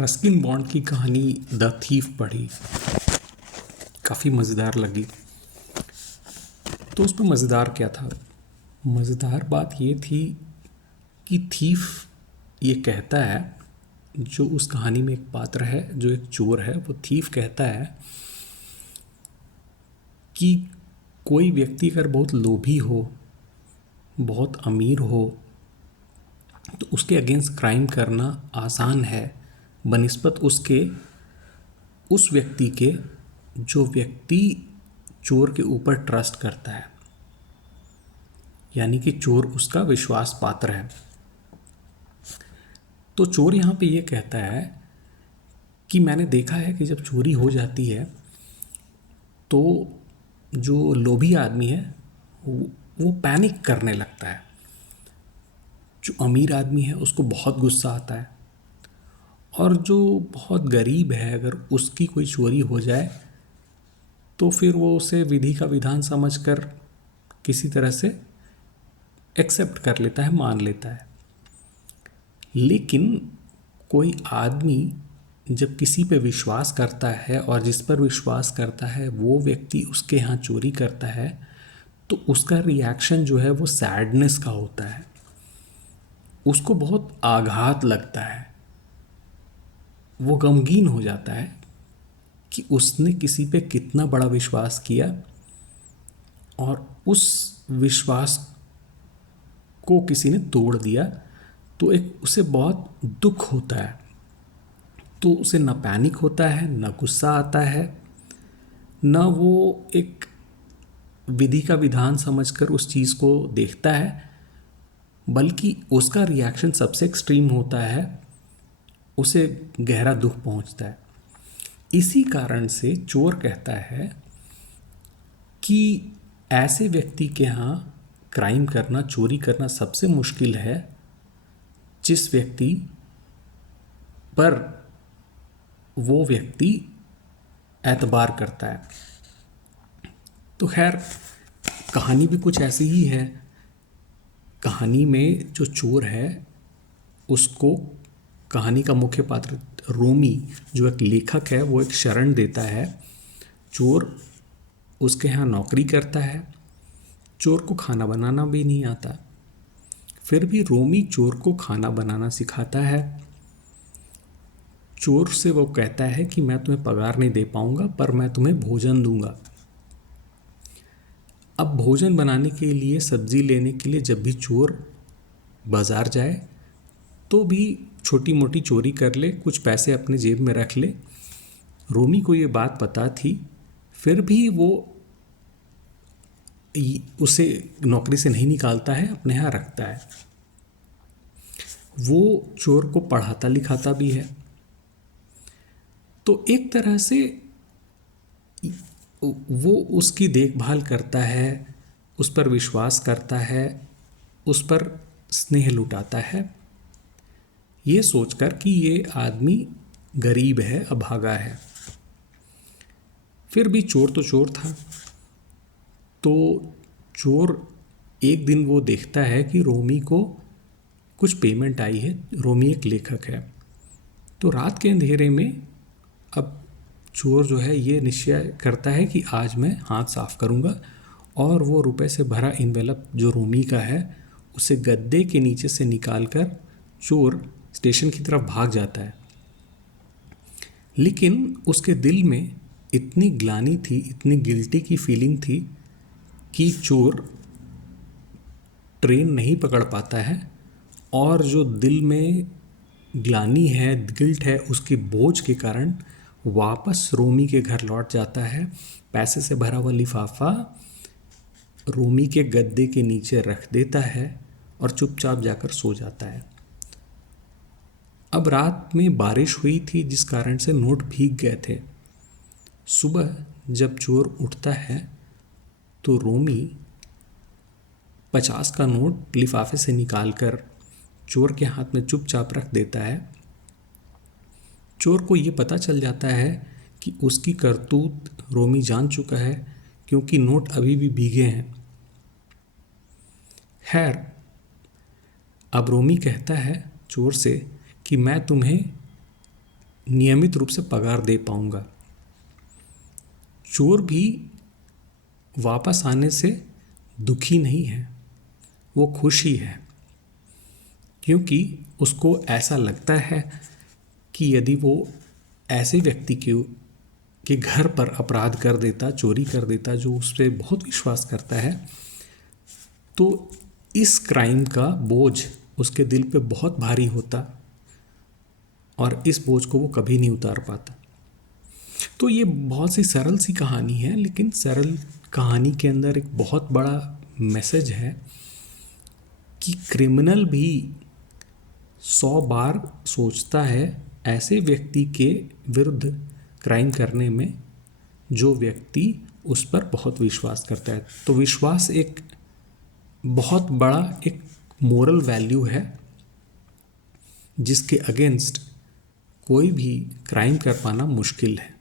Ruskin bond की कहानी the thief पढ़ी, काफ़ी मज़ेदार लगी। तो उसमें मज़ेदार क्या था? मज़ेदार बात ये थी कि थीफ ये कहता है, जो उस कहानी में एक पात्र है जो एक चोर है, वो थीफ कहता है कि कोई व्यक्ति अगर बहुत लोभी हो, बहुत अमीर हो, तो उसके अगेंस्ट क्राइम करना आसान है बनिस्बत उसके उस व्यक्ति के जो व्यक्ति चोर के ऊपर ट्रस्ट करता है, यानी कि चोर उसका विश्वास पात्र है। तो चोर यहाँ पे ये कहता है कि मैंने देखा है कि जब चोरी हो जाती है तो जो लोभी आदमी है वो पैनिक करने लगता है। जो अमीर आदमी है उसको बहुत गुस्सा आता है, और जो बहुत गरीब है अगर उसकी कोई चोरी हो जाए तो फिर वो उसे विधि का विधान समझकर किसी तरह से एक्सेप्ट कर लेता है, मान लेता है। लेकिन कोई आदमी जब किसी पे विश्वास करता है और जिस पर विश्वास करता है वो व्यक्ति उसके यहाँ चोरी करता है, तो उसका रिएक्शन जो है वो सैडनेस का होता है। उसको बहुत आघात लगता है, वो गमगीन हो जाता है कि उसने किसी पे कितना बड़ा विश्वास किया और उस विश्वास को किसी ने तोड़ दिया। तो एक उसे बहुत दुख होता है। तो उसे न पैनिक होता है, न गुस्सा आता है, न वो एक विधि का विधान समझकर उस चीज़ को देखता है, बल्कि उसका रिएक्शन सबसे एक्सट्रीम होता है, उसे गहरा दुख पहुंचता है। इसी कारण से चोर कहता है कि ऐसे व्यक्ति के यहाँ क्राइम करना, चोरी करना सबसे मुश्किल है जिस व्यक्ति पर वो व्यक्ति एतबार करता है। तो खैर कहानी भी कुछ ऐसी ही है। कहानी में जो चोर है उसको कहानी का मुख्य पात्र रोमी, जो एक लेखक है, वो एक शरण देता है। चोर उसके यहाँ नौकरी करता है, चोर को खाना बनाना भी नहीं आता, फिर भी रोमी चोर को खाना बनाना सिखाता है। चोर से वो कहता है कि मैं तुम्हें पगार नहीं दे पाऊंगा पर मैं तुम्हें भोजन दूंगा। अब भोजन बनाने के लिए, सब्जी लेने के लिए जब भी चोर बाज़ार जाए तो भी छोटी मोटी चोरी कर ले, कुछ पैसे अपने जेब में रख ले। रोमी को ये बात पता थी, फिर भी वो उसे नौकरी से नहीं निकालता है, अपने यहाँ रखता है। वो चोर को पढ़ाता लिखाता भी है। तो एक तरह से वो उसकी देखभाल करता है, उस पर विश्वास करता है, उस पर स्नेह लुटाता है, ये सोचकर कि ये आदमी गरीब है, अभागा है। फिर भी चोर तो चोर था। तो चोर एक दिन वो देखता है कि रोमी को कुछ पेमेंट आई है। रोमी एक लेखक है। तो रात के अंधेरे में अब चोर जो है ये निश्चय करता है कि आज मैं हाथ साफ करूँगा, और वो रुपए से भरा इन्वेलप जो रोमी का है उसे गद्दे के नीचे से निकाल कर चोर स्टेशन की तरफ भाग जाता है। लेकिन उसके दिल में इतनी ग्लानि थी, इतनी गिल्टी की फीलिंग थी कि चोर ट्रेन नहीं पकड़ पाता है, और जो दिल में ग्लानि है, गिल्ट है, उसके बोझ के कारण वापस रोमी के घर लौट जाता है। पैसे से भरा हुआ लिफाफा रोमी के गद्दे के नीचे रख देता है और चुपचाप जाकर सो जाता है। अब रात में बारिश हुई थी जिस कारण से नोट भीग गए थे। सुबह जब चोर उठता है तो रोमी 50 का नोट लिफाफे से निकालकर चोर के हाथ में चुपचाप रख देता है। चोर को ये पता चल जाता है कि उसकी करतूत रोमी जान चुका है, क्योंकि नोट अभी भी भीगे हैं। खैर, अब रोमी कहता है चोर से कि मैं तुम्हें नियमित रूप से पगार दे पाऊंगा। चोर भी वापस आने से दुखी नहीं है, वो खुश ही है, क्योंकि उसको ऐसा लगता है कि यदि वो ऐसे व्यक्ति के घर पर अपराध कर देता, चोरी कर देता, जो उस पर बहुत विश्वास करता है, तो इस क्राइम का बोझ उसके दिल पे बहुत भारी होता और इस बोझ को वो कभी नहीं उतार पाता। तो ये बहुत सी सरल सी कहानी है, लेकिन सरल कहानी के अंदर एक बहुत बड़ा मैसेज है कि क्रिमिनल भी 100 बार सोचता है ऐसे व्यक्ति के विरुद्ध क्राइम करने में जो व्यक्ति उस पर बहुत विश्वास करता है। तो विश्वास एक बहुत बड़ा एक मोरल वैल्यू है जिसके अगेंस्ट कोई भी क्राइम कर पाना मुश्किल है।